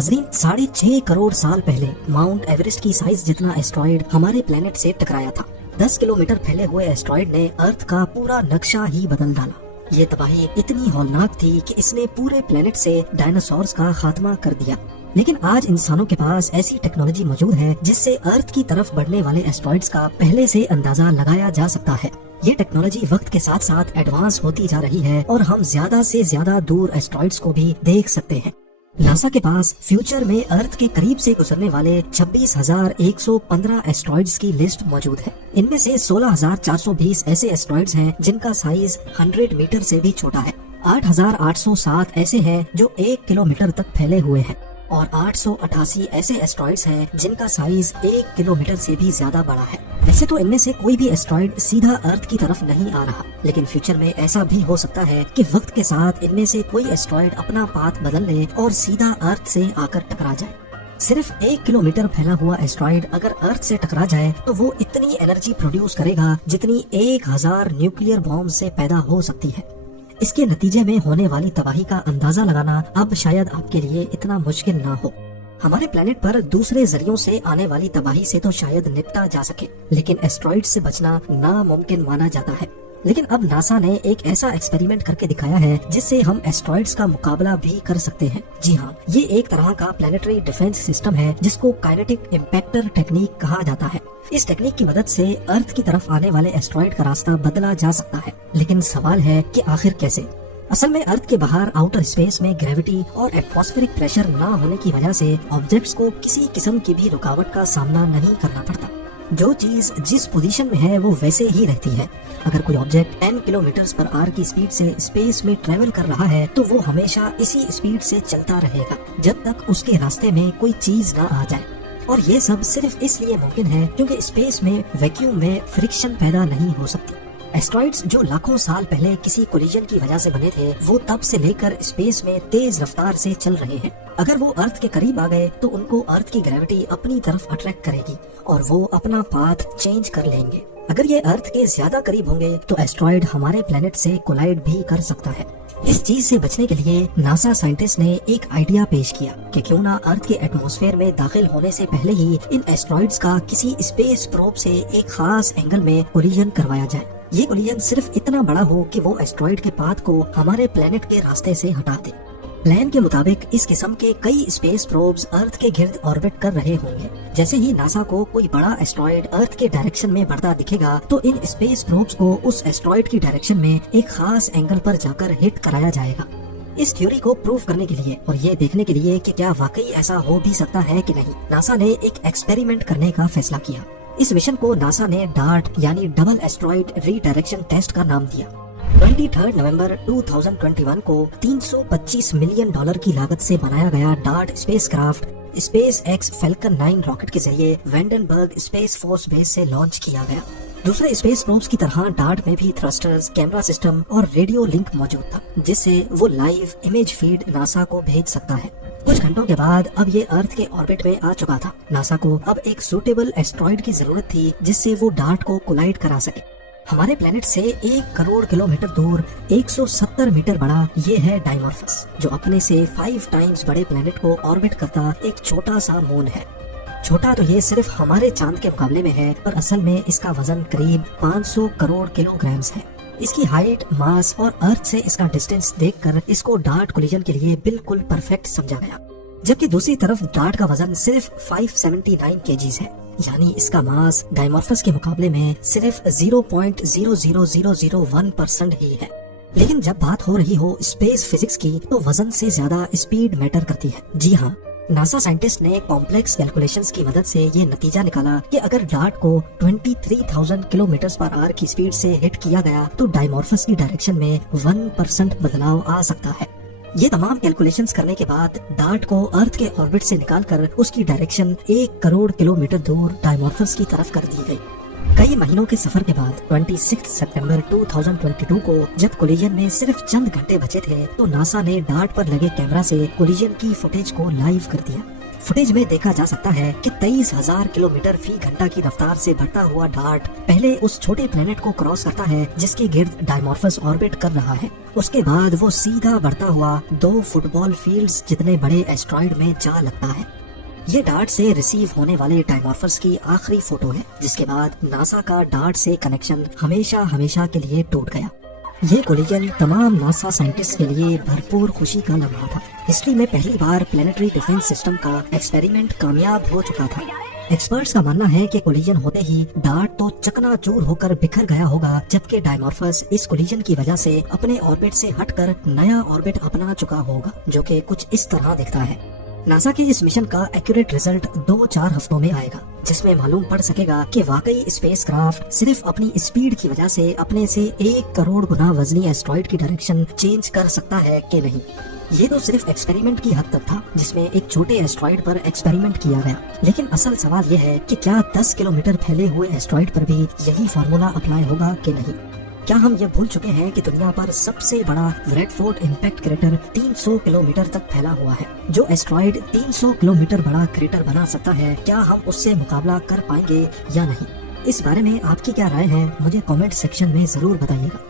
नाजरीन, 6.5 करोड़ साल पहले माउंट एवरेस्ट की साइज जितना एस्ट्रॉइड हमारे प्लेनेट से टकराया था। 10 किलोमीटर फैले हुए एस्ट्रॉइड ने अर्थ का पूरा नक्शा ही बदल डाला। ये तबाही इतनी हौलनाक थी कि इसने पूरे प्लेनेट से डायनासोर्स का खात्मा कर दिया। लेकिन आज इंसानों के पास ऐसी टेक्नोलॉजी मौजूद है जिससे अर्थ की तरफ बढ़ने वाले एस्ट्रॉइड्स का पहले से अंदाजा लगाया जा सकता है। ये टेक्नोलॉजी वक्त के साथ साथ एडवांस होती जा रही है और हम ज्यादा से ज्यादा दूर एस्ट्रॉइड्स को भी देख सकते हैं। नासा के पास फ्यूचर में अर्थ के करीब से गुजरने वाले 26,115 एस्ट्रॉइड्स की लिस्ट मौजूद है। इनमें से 16,420 ऐसे एस्ट्रॉइड्स हैं जिनका साइज 100 मीटर से भी छोटा है। 8,807 ऐसे हैं जो 1 किलोमीटर तक फैले हुए हैं और 888 ऐसे एस्ट्रॉइड्स हैं जिनका साइज 1 किलोमीटर से भी ज्यादा बड़ा है। वैसे तो इनमें से कोई भी एस्ट्रॉइड सीधा अर्थ की तरफ नहीं आ रहा, लेकिन फ्यूचर में ऐसा भी हो सकता है कि वक्त के साथ इनमें से कोई एस्ट्रॉइड अपना पाथ बदल ले और सीधा अर्थ से आकर टकरा जाए। सिर्फ 1 किलोमीटर फैला हुआ एस्ट्रॉइड अगर अर्थ से टकरा जाए तो वो इतनी एनर्जी प्रोड्यूस करेगा जितनी 1000 न्यूक्लियर बॉम्ब से पैदा हो सकती है। इसके नतीजे में होने वाली तबाही का अंदाजा लगाना अब शायद आपके लिए इतना मुश्किल ना हो। हमारे प्लेनेट पर दूसरे जरियों से आने वाली तबाही से तो शायद निपटा जा सके, लेकिन एस्ट्रॉइड से बचना नामुमकिन माना जाता है। लेकिन अब नासा ने एक ऐसा एक्सपेरिमेंट करके दिखाया है जिससे हम एस्ट्रॉइड्स का मुकाबला भी कर सकते हैं। जी हाँ, ये एक तरह का प्लेनेटरी डिफेंस सिस्टम है जिसको काइनेटिक इम्पैक्टर टेक्निक कहा जाता है। इस टेक्निक की मदद से अर्थ की तरफ आने वाले एस्ट्रॉइड का रास्ता बदला जा सकता है। लेकिन सवाल है कि आखिर कैसे? असल में अर्थ के बाहर आउटर स्पेस में ग्रेविटी और एटमॉस्फेरिक प्रेशर न होने की वजह से ऑब्जेक्ट्स को किसी किस्म की भी रुकावट का सामना नहीं करना पड़ता। जो चीज जिस पोजीशन में है वो वैसे ही रहती है। अगर कोई ऑब्जेक्ट 10 किलोमीटर पर आवर की स्पीड से स्पेस में ट्रेवल कर रहा है तो वो हमेशा इसी स्पीड से चलता रहेगा जब तक उसके रास्ते में कोई चीज न आ जाए। और ये सब सिर्फ इसलिए मुमकिन है क्योंकि स्पेस में वैक्यूम में फ्रिक्शन पैदा नहीं हो सकती। एस्ट्रॉइड्स जो लाखों साल पहले किसी कोलिजन की वजह से बने थे वो तब से लेकर स्पेस में तेज रफ्तार से चल रहे हैं। अगर वो अर्थ के करीब आ गए तो उनको अर्थ की ग्रेविटी अपनी तरफ अट्रैक्ट करेगी और वो अपना पाथ चेंज कर लेंगे। अगर ये अर्थ के ज्यादा करीब होंगे तो एस्ट्रॉइड हमारे प्लेनेट से कोलाइड भी कर सकता है। इस चीज से बचने के लिए नासा साइंटिस्ट ने एक आइडिया पेश किया कि क्यों ना अर्थ के एटमॉस्फेयर में दाखिल होने से पहले ही इन एस्ट्रॉइड्स का किसी स्पेस प्रोब से एक खास एंगल में कोलिजन करवाया जाए। ये कोलिजन सिर्फ इतना बड़ा हो कि वो एस्ट्रॉइड के पाथ को हमारे प्लेनेट के रास्ते से हटा दे। प्लान के मुताबिक इस किस्म के कई स्पेस प्रोब्स अर्थ के गिर्द ऑर्बिट कर रहे होंगे। जैसे ही नासा को कोई बड़ा एस्ट्रॉइड अर्थ के डायरेक्शन में बढ़ता दिखेगा तो इन स्पेस प्रोब्स को उस एस्ट्रॉइड की डायरेक्शन में एक खास एंगल पर जाकर हिट कराया जाएगा। इस थ्योरी को प्रूव करने के लिए और ये देखने के लिए कि क्या वाकई ऐसा हो भी सकता है कि नहीं, नासा ने एक एक्सपेरिमेंट करने का फैसला किया। इस मिशन को नासा ने डार्ट यानी डबल एस्ट्रॉइड रीडायरेक्शन टेस्ट का नाम दिया। 23 नवंबर 2021 को $325 मिलियन की लागत से बनाया गया dart spacecraft space x falcon 9 rocket के जरिए वेंडनबर्ग स्पेस फोर्स बेस से लॉन्च किया गया। दूसरे स्पेस प्रोब्स की तरह डार्ट में भी थ्रस्टर्स, कैमरा सिस्टम और रेडियो लिंक मौजूद था जिससे वो लाइव इमेज फीड नासा को भेज सकता है। कुछ घंटों के बाद अब ये अर्थ के ऑर्बिट में आ चुका था। नासा को अब एक सूटेबल एस्ट्रॉइड की जरूरत थी जिससे वो डार्ट को कोलाइड करा सके। हमारे प्लेनेट से 1 करोड़ किलोमीटर दूर 170 मीटर बड़ा ये है डाइमॉर्फस, जो अपने से 5 टाइम्स बड़े प्लेनेट को ऑर्बिट करता एक छोटा सा मून है। छोटा तो ये सिर्फ हमारे चांद के मुकाबले में है, पर असल में इसका वजन करीब 500 करोड़ किलोग्राम्स है। इसकी हाइट, मास और अर्थ से इसका डिस्टेंस देखकर इसको डार्ट कोलिजन के लिए बिल्कुल परफेक्ट समझा गया। जबकि दूसरी तरफ डार्ट का वजन सिर्फ 579 केजीज है, यानी इसका मास डाइमॉर्फस के मुकाबले में सिर्फ 0.00001% ही है। लेकिन जब बात हो रही हो स्पेस फिजिक्स की तो वजन से ज्यादा स्पीड मैटर करती है। जी हाँ, नासा साइंटिस्ट ने कॉम्प्लेक्स कैलकुलेशंस की मदद से ये नतीजा निकाला कि अगर डार्ट को 23,000 किलोमीटर पर आवर की स्पीड से हिट किया गया तो डाइमॉर्फस की डायरेक्शन में 1% बदलाव आ सकता है। ये तमाम कैलकुलेशंस करने के बाद डार्ट को अर्थ के ऑर्बिट से निकालकर उसकी डायरेक्शन 1 करोड़ किलोमीटर दूर डाइमॉर्फस की तरफ कर दी गई। कई महीनों के सफर के बाद 26 सितंबर 2022 को जब कोलिजन में सिर्फ चंद घंटे बचे थे तो नासा ने डार्ट पर लगे कैमरा से कोलिजन की फुटेज को लाइव कर दिया। फुटेज में देखा जा सकता है कि 23,000 किलोमीटर फी घंटा की रफ्तार से बढ़ता हुआ डार्ट पहले उस छोटे प्लेनेट को क्रॉस करता है जिसके गिर्द डायमॉर्फस ऑर्बिट कर रहा है। उसके बाद वो सीधा बढ़ता हुआ 2 फुटबॉल फील्ड्स जितने बड़े एस्ट्रॉइड में जा लगता है। ये डार्ट से रिसीव होने वाले डायमॉर्फस की आखिरी फोटो है, जिसके बाद नासा का डार्ट से कनेक्शन हमेशा हमेशा के लिए टूट गया। ये कोलिजन तमाम नासा साइंटिस्ट के लिए भरपूर खुशी का लम्हा था। हिस्ट्री में पहली बार प्लेनेटरी डिफेंस सिस्टम का एक्सपेरिमेंट कामयाब हो चुका था। एक्सपर्ट्स का मानना है कि कोलिजन होते ही डार्ट तो चकनाचूर होकर बिखर गया होगा, जबकि डायमॉर्फस इस कोलिजन की वजह से अपने ऑर्बिट से हटकर नया ऑर्बिट अपना चुका होगा, जो कि कुछ इस तरह दिखता है। नासा के इस मिशन का एक्यूरेट रिजल्ट 2-4 हफ्तों में आएगा, जिसमें मालूम पड़ सकेगा कि वाकई स्पेसक्राफ्ट सिर्फ अपनी स्पीड की वजह से अपने से 1 करोड़ गुना वजनी एस्ट्रॉइड की डायरेक्शन चेंज कर सकता है कि नहीं। ये तो सिर्फ एक्सपेरिमेंट की हद तक था, जिसमें एक छोटे एस्ट्रॉइड पर एक्सपेरिमेंट किया गया, लेकिन असल सवाल ये है कि क्या 10 किलोमीटर फैले हुए एस्ट्रॉइड पर भी यही फार्मूला अप्लाई होगा कि नहीं। क्या हम ये भूल चुके हैं कि दुनिया पर सबसे बड़ा रेडफोर्ड इम्पैक्ट क्रेटर 300 किलोमीटर तक फैला हुआ है। जो एस्ट्रॉइड 300 किलोमीटर बड़ा क्रेटर बना सकता है, क्या हम उससे मुकाबला कर पाएंगे या नहीं। इस बारे में आपकी क्या राय है, मुझे कमेंट सेक्शन में जरूर बताइएगा।